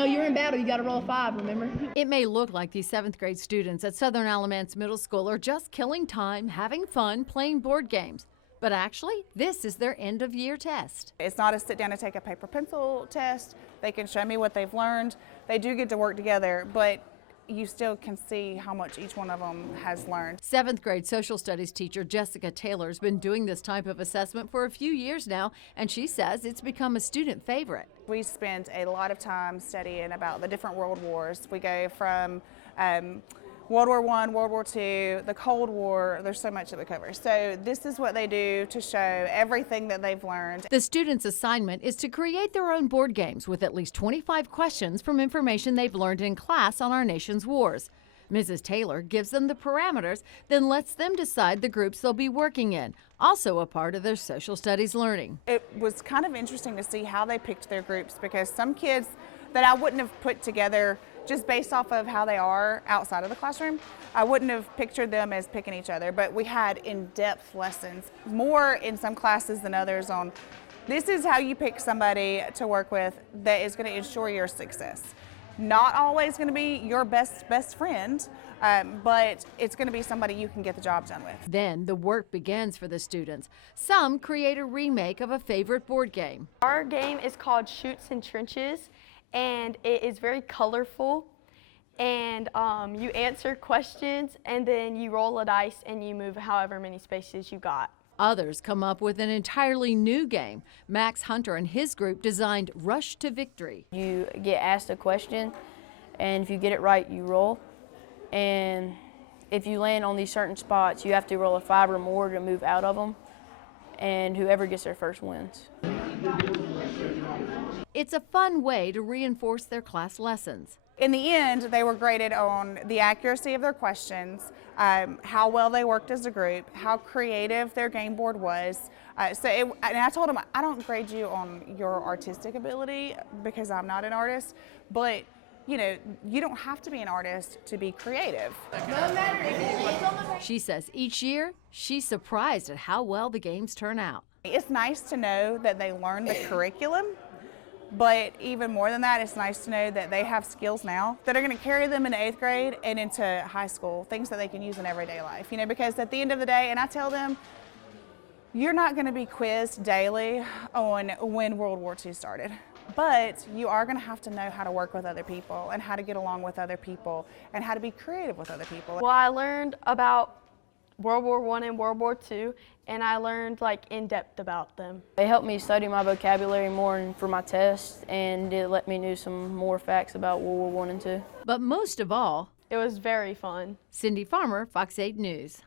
know you're in battle, you got to roll a 5, remember? It may look like these 7th grade students at Southern Alamance Middle School are just killing time, having fun, playing board games. But actually, this is their end-of-year test. It's not a sit down and take a paper pencil test. They can show me what they've learned. They do get to work together, but you still can see how much each one of them has learned. 7th grade social studies teacher Jessica Taylor's been doing this type of assessment for a few years now, and she says it's become a student favorite. We spent a lot of time studying about the different world wars. We go from World War I, World War II, the Cold War. There's so much that we cover. So this is what they do to show everything that they've learned. The students' assignment is to create their own board games with at least 25 questions from information they've learned in class on our nation's wars. Mrs. Taylor gives them the parameters, then lets them decide the groups they'll be working in, also a part of their social studies learning. It was kind of interesting to see how they picked their groups, because some kids that I wouldn't have put together just based off of how they are outside of the classroom, I wouldn't have pictured them as picking each other, but we had in-depth lessons, more in some classes than others, on this is how you pick somebody to work with that is going to ensure your success. Not always going to be your best friend, but it's going to be somebody you can get the job done with. Then the work begins for the students. Some create a remake of a favorite board game. Our game is called Chutes and Trenches, and it is very colorful, and you answer questions and then you roll a dice and you move however many spaces you got. Others come up with an entirely new game. Max Hunter and his group designed Rush to Victory. You get asked a question, and if you get it right, you roll. And if you land on these certain spots, you have to roll a 5 or more to move out of them, and whoever gets there first wins. It's a fun way to reinforce their class lessons. In the end, they were graded on the accuracy of their questions, how well they worked as a group, how creative their game board was. And I told them, I don't grade you on your artistic ability because I'm not an artist, but you know, you don't have to be an artist to be creative. She says each year, she's surprised at how well the games turn out. It's nice to know that they learn the curriculum, but even more than that, it's nice to know that they have skills now that are going to carry them into 8th grade and into high school, things that they can use in everyday life. You know, because at the end of the day, and I tell them, you're not going to be quizzed daily on when World War II started, but you are going to have to know how to work with other people and how to get along with other people and how to be creative with other people. Well, I learned about World War I and World War II, and I learned like in depth about them. It helped me study my vocabulary more for my tests, and it let me know some more facts about World War I and II. But most of all, It was very fun. Cindy Farmer, Fox 8 News.